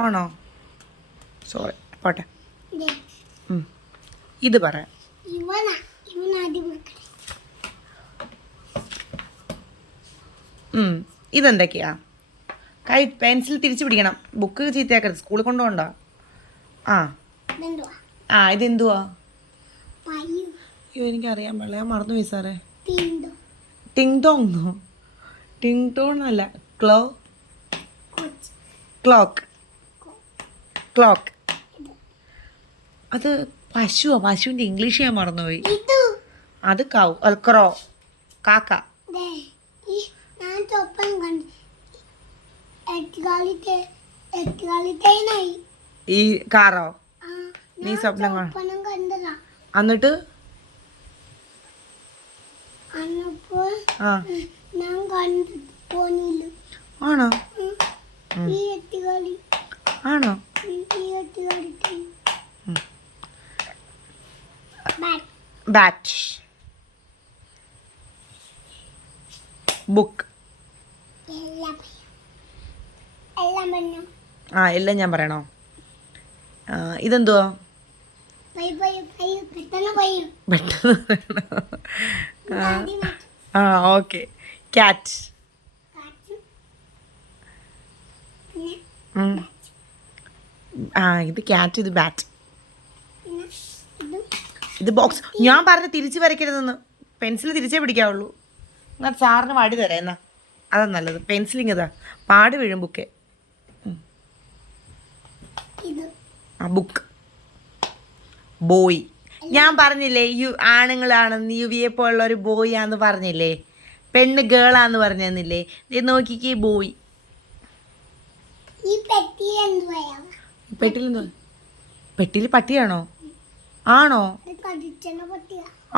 ആണോ? സോറി, പോട്ടെ. ഇത് പറ. ഇതെന്തൊക്കെയാ? പെൻസിൽ തിരിച്ചു പിടിക്കണം. ബുക്ക് ചീത്തയാക്കരുത്, സ്കൂളിൽ കൊണ്ടുപോകണ്ട. ഇതെന്തുവാ? അയ്യോ, എനിക്കറിയാൻ പാടില്ല, ഞാൻ മറന്നു പോയി സാറേ. ടിങ് ടോങ്. ടിങ് ടോൺ അല്ല, ക്ലോക്ക്. അത് പശുവാ. പശുവിൻ്റെ ഇംഗ്ലീഷ് ഞാൻ മറന്നുപോയി. അത് ക്രോ, കാക്ക. ഈ കാറോ? നീ സ്വപ്നം എന്നിട്ട് ആണോ? ആണോ? ബാറ്റ്. ബുക്ക്. എല്ലാം ഞാൻ പറയണോ? ഇതെന്തുവാ? ഓക്കെ. ക്യാറ്റ്. ഇത് ക്യാറ്റ്, ഇത് ബാറ്റ്. ഇത് ബോക്സ്. ഞാൻ പറഞ്ഞ തിരിച്ച് വരയ്ക്കരുതെന്ന്. പെൻസിൽ തിരിച്ചേ പിടിക്കാവുള്ളൂ. എന്നാൽ സാറിന് വടി തരാം. എന്നാ അതാ നല്ലത്. പെൻസിലിങ് ഇതാ, പാട് വീഴും ബുക്ക്. ബുക്ക്. ബോയ്. ഞാൻ പറഞ്ഞില്ലേ ആണുങ്ങളാണെന്ന്, യുവിയെ പോലുള്ള ഒരു ബോയ് ആന്ന് പറഞ്ഞില്ലേ? പെണ്ണ് ഗേളാന്ന് പറഞ്ഞില്ലേ? ഇത് നോക്കിക്കേ, ബോയ്. പെട്ടിയിൽ പട്ടിയാണോ? ആണോ?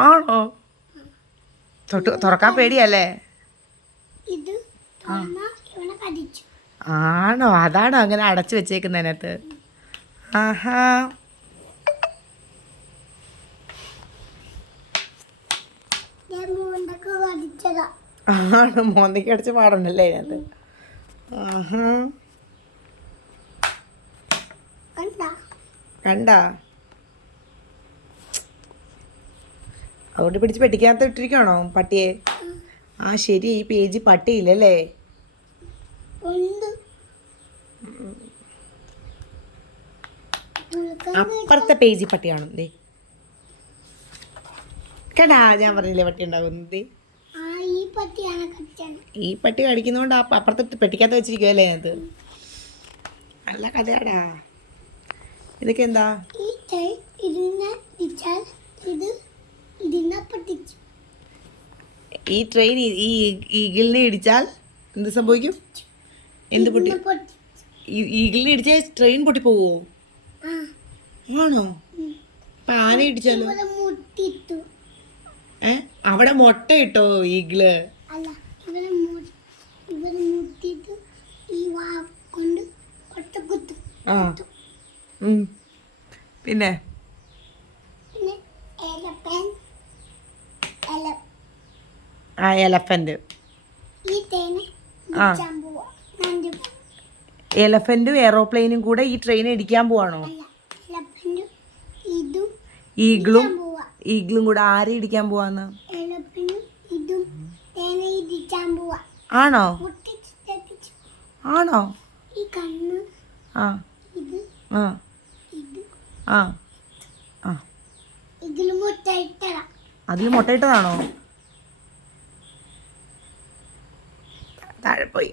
ആണോ? തുറക്കാൻ പേടിയല്ലേ? ആണോ? അതാണോ അങ്ങനെ അടച്ചു വെച്ചേക്കുന്നതിനകത്ത്? ആഹാ. ആണോ? മോന്തയ്ക്ക് അടിച്ച് പാടുണ്ടല്ലേ അതിനകത്ത്? ആഹാ. കണ്ടാ? അതുകൊണ്ട് പിടിച്ച് പെട്ടിക്കകത്ത് ഇട്ടിരിക്കണോ പട്ടിയെ? ശരി. ഈ പേജ് പട്ടിയില്ലല്ലേ? അപ്പുറത്തെ പേജ് പട്ടിയാണോ? ദേ കേട്ടാ, ഞാൻ പറഞ്ഞില്ലേ പട്ടി ഉണ്ടാകുന്നത്. ഈ പട്ടി കടിക്കുന്നോണ്ട് അപ്പുറത്തെ പെട്ടിക്കകത്ത് വെച്ചിരിക്കുവല്ലേ അത്. നല്ല കഥയാടാ. ഇതൊക്കെ എന്താ? ഈ ട്രെയിൻ ഈ ഈഗിളിനെ ഇടിച്ചാൽ എന്ത് സംഭവിക്കും? എന്ത് പൊട്ടി? ഈഗിളിനെ ഇടിച്ചാൽ ട്രെയിൻ പൊട്ടിപ്പോവോ? ആണോ? അപ്പൊ ആന ഇടിച്ചാലോ? അവിടെ മുട്ട ഇട്ടോ ഈഗിള്? പിന്നെ എലഫന്റ്. എലഫന്റും എയറോപ്ലെയിനും കൂടെ ഈ ട്രെയിൻ ഇടിക്കാൻ പോവാണോ? ഈഗിളും കൂടെ ആരെ ഇടിക്കാൻ പോവാന്ന്? ആണോ? ആണോ? അതിൽ മുട്ടയിട്ടതാണോ? താഴെ പോയി.